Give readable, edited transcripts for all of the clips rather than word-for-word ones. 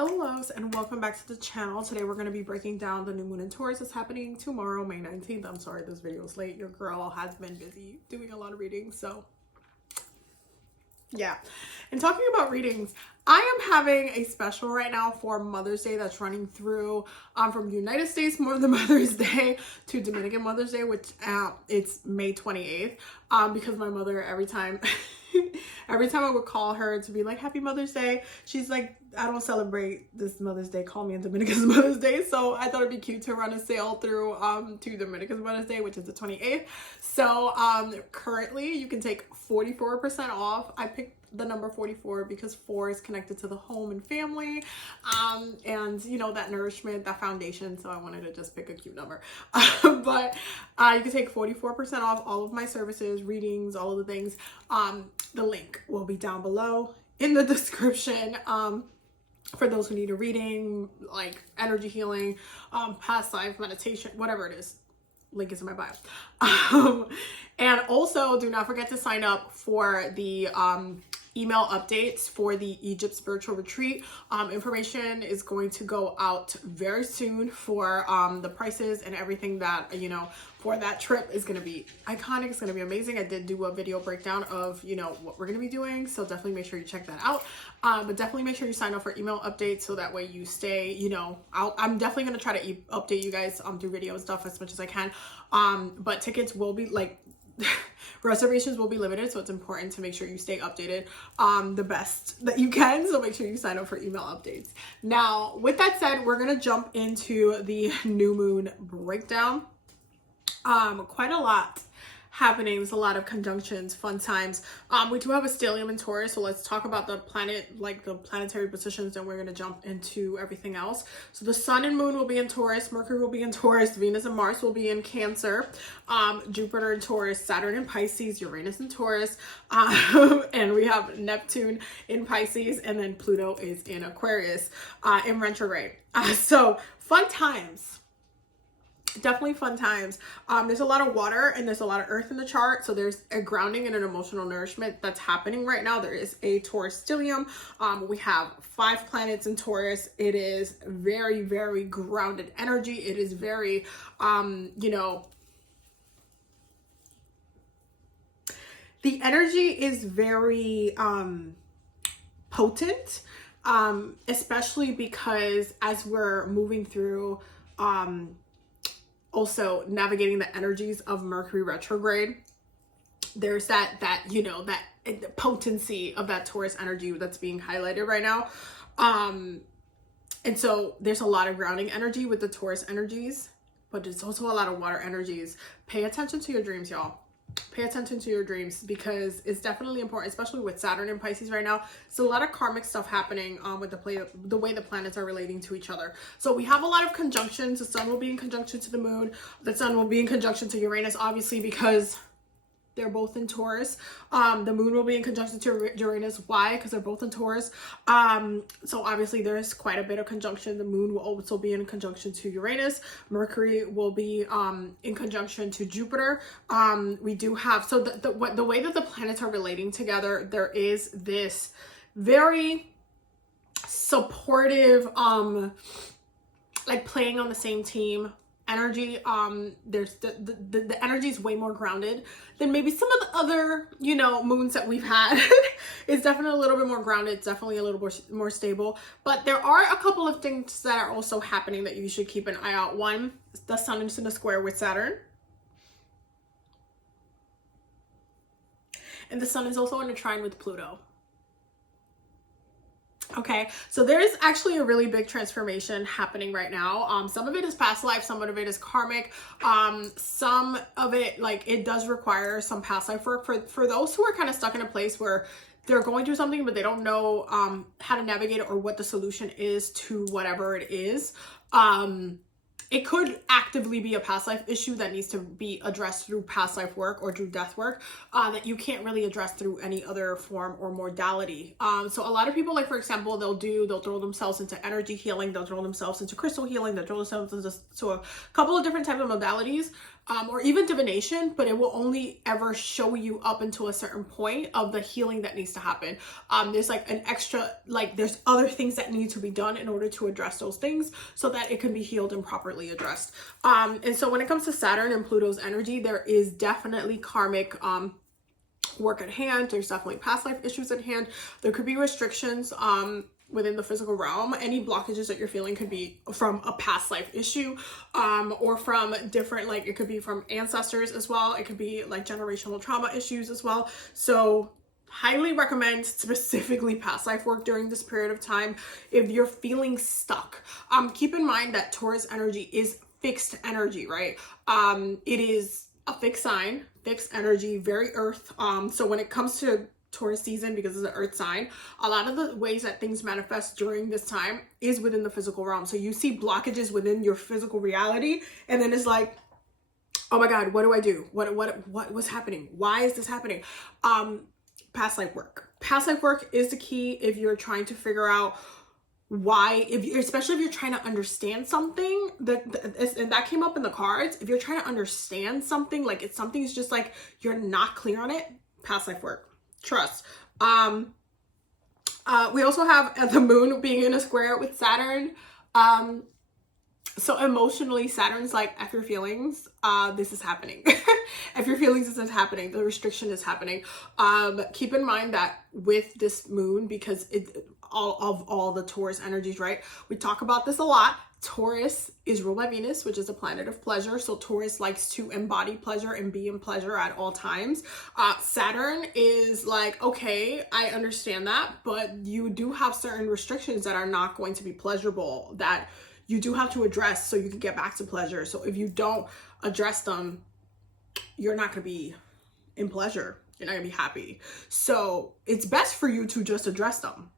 Hello loves, and welcome back to the channel. Today we're going to be breaking down the new moon in Taurus. It's happening tomorrow, May 19th. I'm sorry this video is late. Your girl has been busy doing a lot of readings, so yeah. And talking about readings, I am having a special right now for Mother's Day that's running through from United States Mother's Day to Dominican Mother's Day, which it's May 28th, because my mother, every time I would call her to be like, Happy Mother's Day, she's like, I don't celebrate this Mother's Day, call me in Dominican's Mother's Day. So I thought it'd be cute to run a sale through to Dominican's Mother's Day, which is the 28th. So currently you can take 44% off. I picked the number 44 because 4 is connected to the home and family, and you know, that nourishment, that foundation. So I wanted to just pick a cute number. But you can take 44% off all of my services, readings, all of the things. The link will be down below in the description. For those who need a reading, like energy healing, past life meditation, whatever it is, link is in my bio. And also do not forget to sign up for the email updates for the Egypt spiritual retreat. Information is going to go out very soon for the prices and everything that, you know, for that trip is going to be iconic. It's going to be amazing. I did do a video breakdown of, you know, what we're going to be doing. So definitely make sure you check that out. But definitely make sure you sign up for email updates so that way you stay, you know, I'm definitely going to try to update you guys through video and stuff as much as I can. But tickets will be like, reservations will be limited, so it's important to make sure you stay updated the best that you can. So make sure you sign up for email updates. Now, with that said, we're gonna jump into the new moon breakdown. Quite a lot happening. There's a lot of conjunctions, fun times. We do have a stellium in Taurus, so let's talk about the planet, like the planetary positions, and we're going to jump into everything else. So the sun and moon will be in Taurus, Mercury will be in Taurus, Venus and Mars will be in Cancer, Jupiter in Taurus, Saturn in Pisces, Uranus in Taurus, and we have Neptune in Pisces, and then Pluto is in Aquarius in retrograde. So fun times. Definitely fun times. There's a lot of water and there's a lot of earth in the chart, so there's a grounding and an emotional nourishment that's happening right now. There is a Taurus stellium. We have 5 planets in Taurus. It is very, very grounded energy. It is very you know, the energy is very potent, especially because as we're moving through also navigating the energies of Mercury retrograde, there's that you know, that potency of that Taurus energy that's being highlighted right now. And so there's a lot of grounding energy with the Taurus energies, but there's also a lot of water energies. Pay attention to your dreams, y'all. Pay attention to your dreams, because it's definitely important, especially with Saturn in Pisces right now. So a lot of karmic stuff happening with the way the planets are relating to each other. So we have a lot of conjunctions. The sun will be in conjunction to the moon. The sun will be in conjunction to Uranus, obviously, because they're both in Taurus. The moon will be in conjunction to Uranus. Why? Because they're both in Taurus. So obviously there's quite a bit of conjunction. The moon will also be in conjunction to Uranus. Mercury will be in conjunction to Jupiter. We do have, so the way that the planets are relating together, there is this very supportive, like playing on the same team energy. There's the energy is way more grounded than maybe some of the other, you know, moons that we've had. It's definitely a little bit more grounded. It's definitely a little more stable. But there are a couple of things that are also happening that you should keep an eye out. One, the sun is in a square with Saturn. And the sun is also in a trine with Pluto. Okay, so there is actually a really big transformation happening right now. Some of it is past life, some of it is karmic. Some of it, like, it does require some past life work for those who are kind of stuck in a place where they're going through something, but they don't know how to navigate it or what the solution is to whatever it is. It could actively be a past life issue that needs to be addressed through past life work or through death work that you can't really address through any other form or modality. So a lot of people, like, for example, they'll throw themselves into energy healing, they'll throw themselves into crystal healing, they'll throw themselves into a couple of different types of modalities or even divination, but it will only ever show you up until a certain point of the healing that needs to happen. There's like an extra, like there's other things that need to be done in order to address those things so that it can be healed and properly addressed. And so when it comes to Saturn and Pluto's energy, there is definitely karmic work at hand. There's definitely past life issues at hand. There could be restrictions within the physical realm. Any blockages that you're feeling could be from a past life issue, or from different, like it could be from ancestors as well. It could be like generational trauma issues as well. So highly recommend specifically past life work during this period of time if you're feeling stuck. Keep in mind that Taurus energy is fixed energy, right? It is a fixed sign, fixed energy, very earth. So when it comes to Taurus season, because it's an earth sign, a lot of the ways that things manifest during this time is within the physical realm. So you see blockages within your physical reality, and then it's like, oh my God, what do I do? What was happening? Why is this happening? Past life work. Past life work is the key if you're trying to figure out why, especially if you're trying to understand something and that came up in the cards. If you're trying to understand something, like it's something's just like you're not clear on it, past life work. Trust. We also have the moon being in a square with Saturn. So emotionally, Saturn's like, F your feelings, this is happening. F your feelings, this is happening. The restriction is happening. Keep in mind that with this moon, because all the Taurus energies, right? We talk about this a lot. Taurus is ruled by Venus, which is a planet of pleasure. So Taurus likes to embody pleasure and be in pleasure at all times. Saturn is like, okay, I understand that, but you do have certain restrictions that are not going to be pleasurable, that you do have to address so you can get back to pleasure. So if you don't address them, you're not going to be in pleasure. You're not going to be happy. So it's best for you to just address them.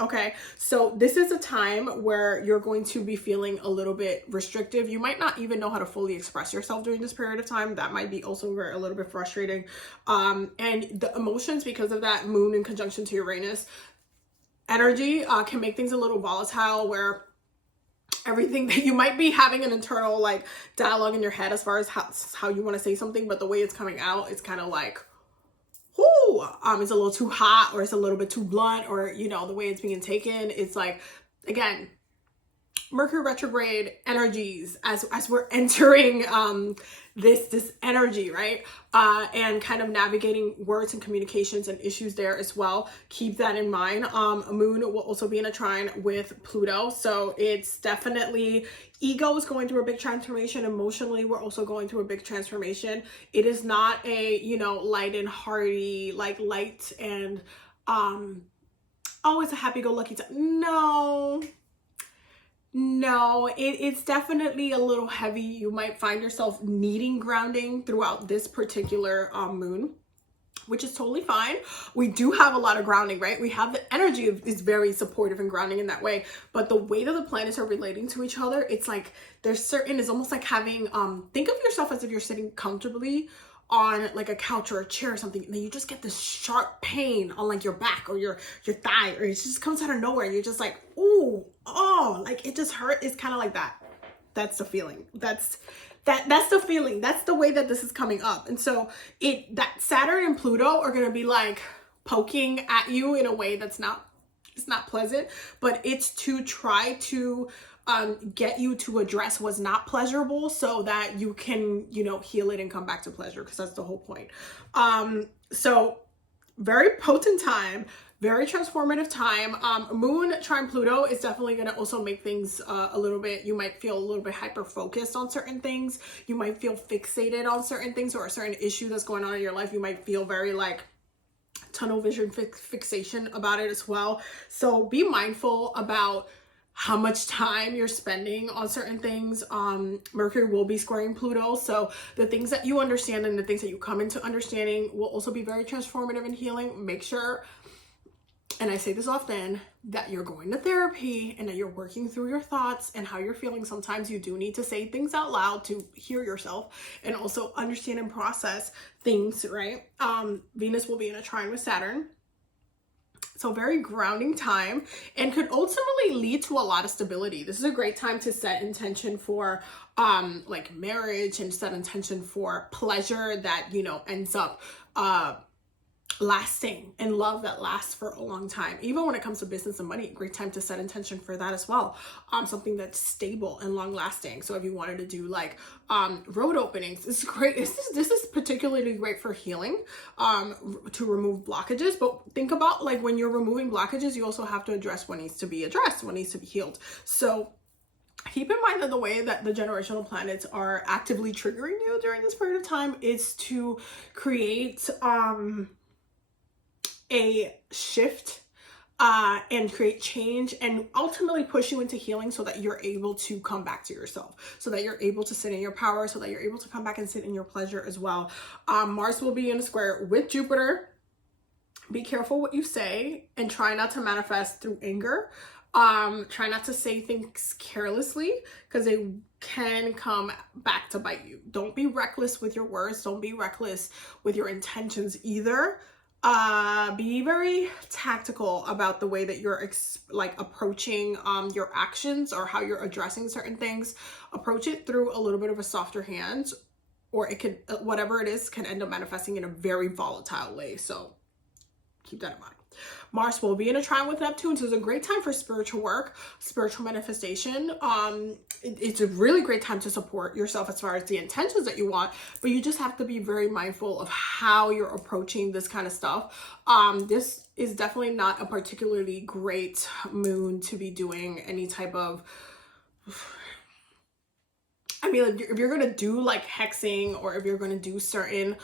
Okay, so this is a time where you're going to be feeling a little bit restrictive. You might not even know how to fully express yourself during this period of time. That might be also a little bit frustrating. And the emotions, because of that moon in conjunction to Uranus energy, can make things a little volatile, where everything that you might be having an internal like dialogue in your head as far as how you want to say something, but the way it's coming out, it's kind of like, whoo, it's a little too hot, or it's a little bit too blunt, or, you know, the way it's being taken. It's like, again, Mercury retrograde energies as we're entering this energy, right? And kind of navigating words and communications and issues there as well. Keep that in mind. Moon will also be in a trine with Pluto, so it's definitely, ego is going through a big transformation. Emotionally, we're also going through a big transformation. It is not a, you know, light and hearty, like light and oh, it's a happy-go-lucky time. No, it's definitely a little heavy. You might find yourself needing grounding throughout this particular moon, which is totally fine. We do have a lot of grounding, right? We have the energy is very supportive and grounding in that way, but the way that the planets are relating to each other, it's like there's certain, it's almost like having, think of yourself as if you're sitting comfortably on like a couch or a chair or something, and then you just get this sharp pain on like your back or your thigh, or it just comes out of nowhere, and you're just like, ooh, oh, like it just hurt. It's kind of like that. That's the feeling. That's the feeling. That's the way that this is coming up. And so that Saturn and Pluto are going to be like poking at you in a way that's not, it's not pleasant, but it's to try to get you to address what's not pleasurable so that you can, you know, heal it and come back to pleasure, because that's the whole point. So very potent time, very transformative time. Moon trine Pluto is definitely going to also make things a little bit, you might feel a little bit hyper focused on certain things. You might feel fixated on certain things, or a certain issue that's going on in your life. You might feel very like tunnel vision fixation about it as well. So be mindful about how much time you're spending on certain things. Mercury will be squaring Pluto, so the things that you understand and the things that you come into understanding will also be very transformative and healing. Make sure, and I say this often, that you're going to therapy and that you're working through your thoughts and how you're feeling. Sometimes you do need to say things out loud to hear yourself and also understand and process things, right? Venus will be in a trine with Saturn. So very grounding time, and could ultimately lead to a lot of stability. This is a great time to set intention for like marriage, and set intention for pleasure that, you know, ends up lasting, and love that lasts for a long time. Even when it comes to business and money, great time to set intention for that as well. Something that's stable and long lasting. So if you wanted to do like road openings, this is great. This is particularly great for healing, to remove blockages. But think about, like, when you're removing blockages, you also have to address what needs to be addressed, what needs to be healed. So keep in mind that the way that the generational planets are actively triggering you during this period of time is to create a shift and create change, and ultimately push you into healing, so that you're able to come back to yourself, so that you're able to sit in your power, so that you're able to come back and sit in your pleasure as well. Mars will be in a square with Jupiter. Be careful what you say, and try not to manifest through anger. Try not to say things carelessly, because they can come back to bite you. Don't be reckless with your words. Don't be reckless with your intentions either. Be very tactical about the way that you're approaching your actions, or how you're addressing certain things. Approach it through a little bit of a softer hand, or it could, whatever it is, can end up manifesting in a very volatile way. So keep that in mind. Mars will be in a trine with Neptune, so it's a great time for spiritual work, spiritual manifestation. It's a really great time to support yourself as far as the intentions that you want, but you just have to be very mindful of how you're approaching this kind of stuff. This is definitely not a particularly great moon to be doing any type of, I mean, if you're going to do like hexing, or if you're going to do certain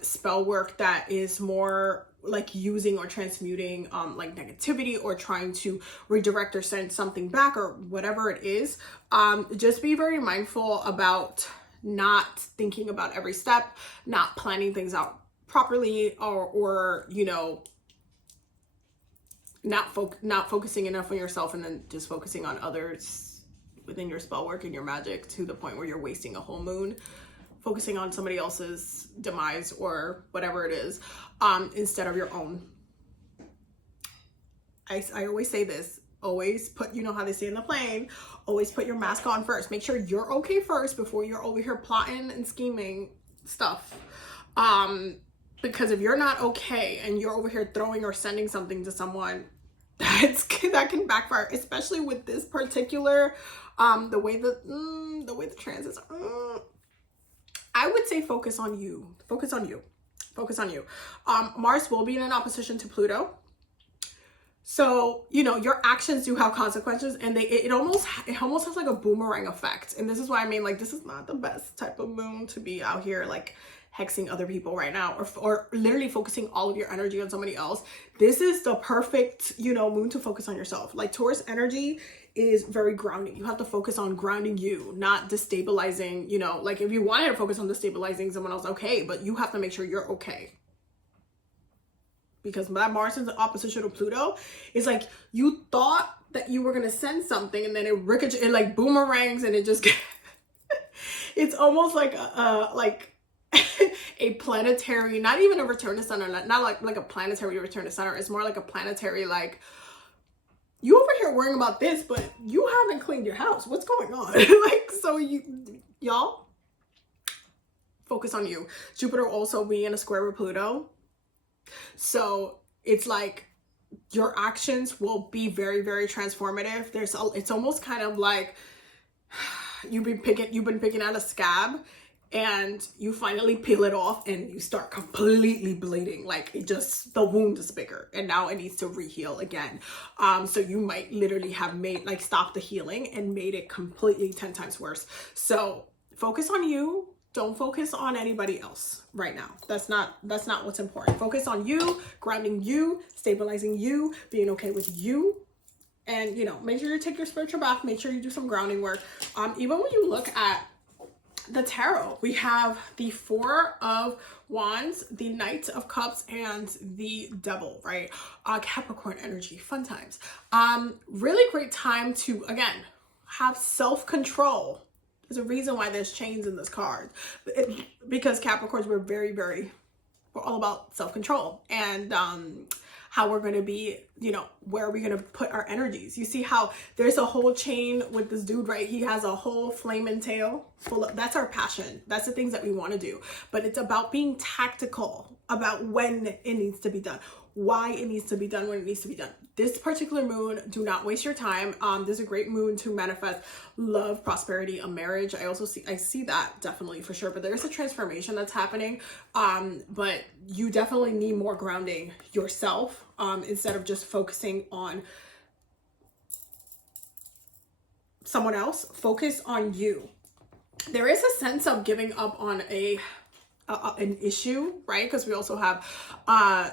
spell work that is more like using or transmuting like negativity, or trying to redirect or send something back, or whatever it is, just be very mindful about not thinking about every step, not planning things out properly, or you know, not focusing enough on yourself, and then just focusing on others within your spell work and your magic, to the point where you're wasting a whole moon focusing on somebody else's demise or whatever it is, instead of your own. I always say this, always put, you know how they say in the plane, always put your mask on first. Make sure you're okay first before you're over here plotting and scheming stuff. Because if you're not okay, and you're over here throwing or sending something to someone, that can backfire, especially with this particular, the way the transits are. I would say focus on you. Focus on you. Focus on you. Mars will be in an opposition to Pluto. So, you know, your actions do have consequences, and it almost has like a boomerang effect. And this is why I mean, like, this is not the best type of moon to be out here like hexing other people right now, or literally focusing all of your energy on somebody else. This is the perfect, you know, moon to focus on yourself. Like, Taurus energy is very grounding. You have to focus on grounding you, not destabilizing, you know, like if you wanted to focus on destabilizing someone else, okay, but you have to make sure you're okay. Because that Mars in the opposition to Pluto is like, you thought that you were going to send something, and then it like boomerangs, and it just, it's almost like a planetary, not even a return to center, not like a planetary return to center. It's more like a planetary, like, you over here worrying about this, but you haven't cleaned your house. What's going on? Like, so y'all focus on you. Jupiter also be in a square with Pluto. So it's like your actions will be very, very transformative. It's almost kind of like you've been picking out a scab, and you finally peel it off, and you start completely bleeding. Like, the wound is bigger, and now it needs to reheal again. So you might literally have stopped the healing and made it completely 10 times worse. So focus on you. Don't focus on anybody else right now. That's not what's important. Focus on you, grounding you, stabilizing you, being okay with you. And, you know, make sure you take your spiritual bath. Make sure you do some grounding work. Even when you look at the tarot, we have the Four of Wands, the Knight of Cups, and the Devil, right? Capricorn energy, fun times. Really great time to, again, have self-control. There's a reason why there's chains in this card. Because Capricorns were we're all about self-control, and how we're going to be, you know, where are we going to put our energies. You see how there's a whole chain with this dude, right? He has a whole flaming tail full of, that's our passion. That's the things that we want to do. But it's about being tactical about when it needs to be done, why it needs to be done, when it needs to be done. This particular moon, do not waste your time. There's a great moon to manifest love, prosperity, a marriage. I see that definitely for sure, but there is a transformation that's happening. But you definitely need more grounding yourself, instead of just focusing on someone else. Focus on you. There is a sense of giving up on an issue, right? Because we also have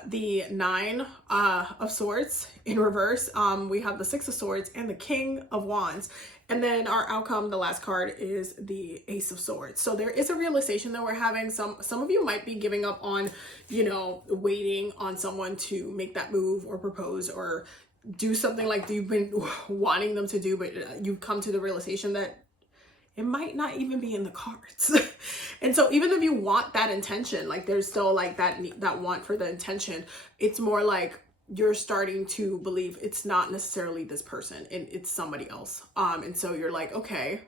the 9 of Swords in reverse. We have the 6 of Swords and the King of Wands. And then our outcome, the last card, is the Ace of Swords. So there is a realization that we're having. Some of you might be giving up on, you know, waiting on someone to make that move or propose or do something like you've been wanting them to do, but you've come to the realization that it might not even be in the cards. And so even if you want that intention, like there's still like that want for the intention, it's more like you're starting to believe it's not necessarily this person and it's somebody else. And so you're like, okay,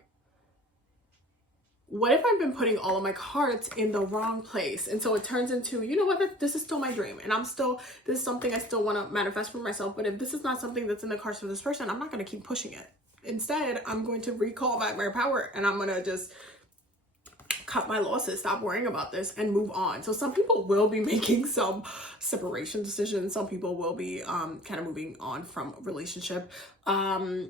what if I've been putting all of my cards in the wrong place? And so it turns into, you know what, this is still my dream. And this is something I still want to manifest for myself. But if this is not something that's in the cards for this person, I'm not going to keep pushing it. Instead, I'm going to recall back my power and I'm going to just cut my losses, stop worrying about this and move on. So some people will be making some separation decisions. Some people will be kind of moving on from a relationship. So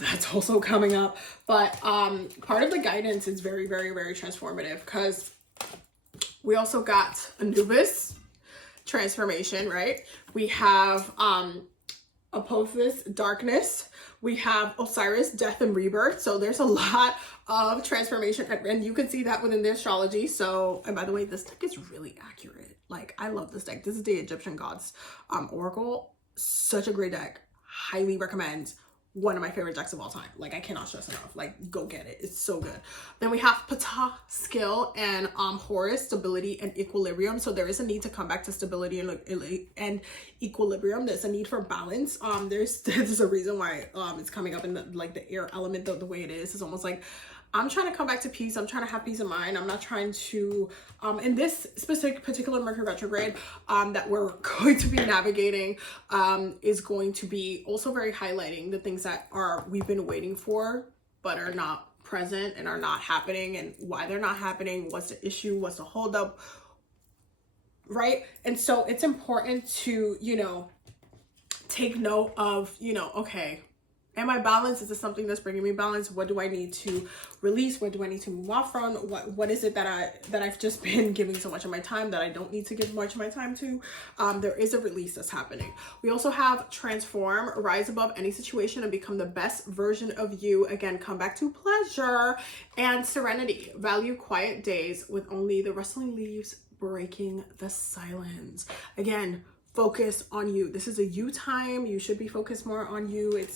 that's also coming up. But part of the guidance is very, very, very transformative because we also got Anubis transformation, right? We have Apophis, darkness. We have Osiris, death and rebirth. So there's a lot of transformation, and you can see that within the astrology. So, and by the way, this deck is really accurate. Like, I love this deck. This is the Egyptian Gods Oracle. Such a great deck. Highly recommend. One of my favorite decks of all time. Like, I cannot stress enough. Like, go get it. It's so good. Then we have Ptah, skill, and Horus, stability and equilibrium. So there is a need to come back to stability and equilibrium. There's a need for balance. There's a reason why it's coming up in the air element the way it is. It's almost like I'm trying to come back to peace. I'm trying to have peace of mind. I'm not trying to, in this particular Mercury retrograde that we're going to be navigating is going to be also very highlighting the things that we've been waiting for, but are not present and are not happening, and why they're not happening. What's the issue? What's the holdup? Right? And so it's important to, you know, take note of, you know, okay, am I balanced? Is this something that's bringing me balance? What do I need to release? What do I need to move off from? What is it that I've just been giving so much of my time that I don't need to give much of my time to? There is a release that's happening. We also have transform, rise above any situation and become the best version of you. Again, come back to pleasure. And serenity, value quiet days with only the rustling leaves breaking the silence. Again, focus on you. This is a you time. You should be focused more on you.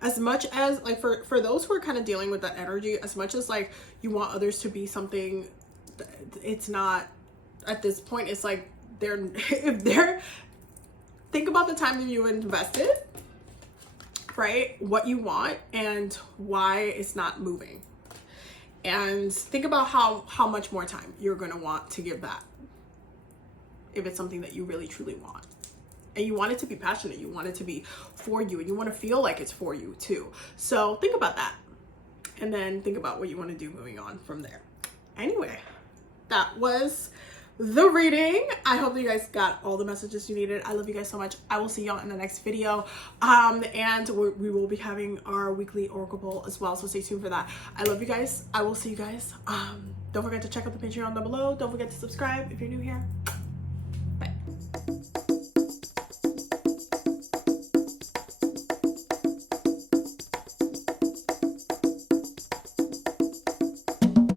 As much as like for those who are kind of dealing with that energy, as much as like you want others to be something, it's not at this point. It's like think about the time that you invested, right? What you want and why it's not moving, and think about how much more time you're going to want to give that if it's something that you really truly want. And you want it to be passionate, you want it to be for you, and you want to feel like it's for you too. So think about that. And then think about what you want to do moving on from there. Anyway, that was the reading. I hope that you guys got all the messages you needed. I love you guys so much. I will see y'all in the next video. And we will be having our weekly Oracle Bowl as well. So stay tuned for that. I love you guys. I will see you guys. Don't forget to check out the Patreon down below. Don't forget to subscribe if you're new here.